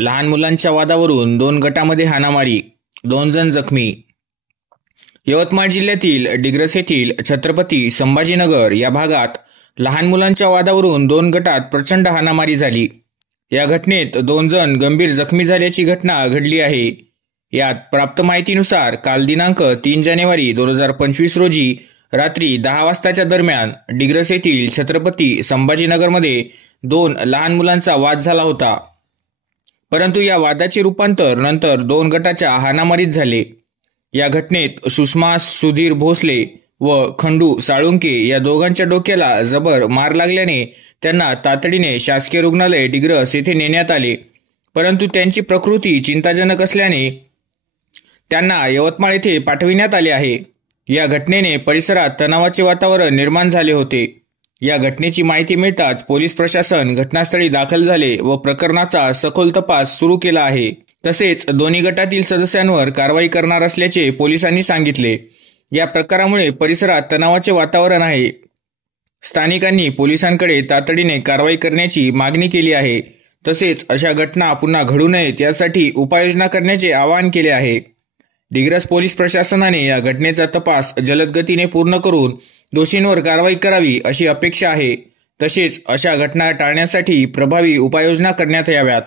लहान मुलांच्या वादावरून 2 गटामध्ये हाणामारी, 2 जण जखमी. यवतमाळ जिल्ह्यातील डिग्रस येथील छत्रपती संभाजीनगर या भागात लहान मुलांच्या वादावरून 2 गटात प्रचंड हाणामारी झाली. या घटनेत 2 जण गंभीर जखमी झाल्याची घटना घडली आहे. यात प्राप्त माहितीनुसार काल दिनांक 3 जानेवारी 2025 रोजी रात्री 10 वाजताच्या दरम्यान डिग्रस येथील छत्रपती संभाजीनगरमध्ये 2 लहान मुलांचा वाद झाला होता. परंतु या वादाचे रूपांतर नंतर 2 गटाच्या हाणामारीत झाले. या घटनेत सुषमा सुधीर भोसले व खंडू साळुंके या दोघांच्या डोक्याला जबर मार लागल्याने त्यांना तातडीने शासकीय रुग्णालय डिग्रस येथे नेण्यात आले. परंतु त्यांची प्रकृती चिंताजनक असल्याने त्यांना यवतमाळ येथे पाठविण्यात आले आहे. या घटनेने परिसरात तणावाचे वातावरण निर्माण झाले होते. या घटनेची माहिती मिळताच पोलीस प्रशासन घटनास्थळी दाखल झाले व प्रकरणाचा सखोल तपास सुरू केला आहे. तसेच दोन्ही गटातील सदस्यांवर कारवाई करणार असल्याचे पोलिसांनी सांगितले. या प्रकारामुळे परिसरात तणावाचे वातावरण आहे. स्थानिकांनी पोलिसांकडे तातडीने कारवाई करण्याची मागणी केली आहे. तसेच अशा घटना पुन्हा घडू नयेत यासाठी उपाययोजना करण्याचे आवाहन केले आहे. डिग्रस पोलीस प्रशासनाने या घटनेचा तपास जलद गतीने पूर्ण करून दोषींवर कारवाई करावी अशी अपेक्षा आहे. तसेच अशा घटना टाळण्यासाठी प्रभावी उपाययोजना करण्यात याव्यात.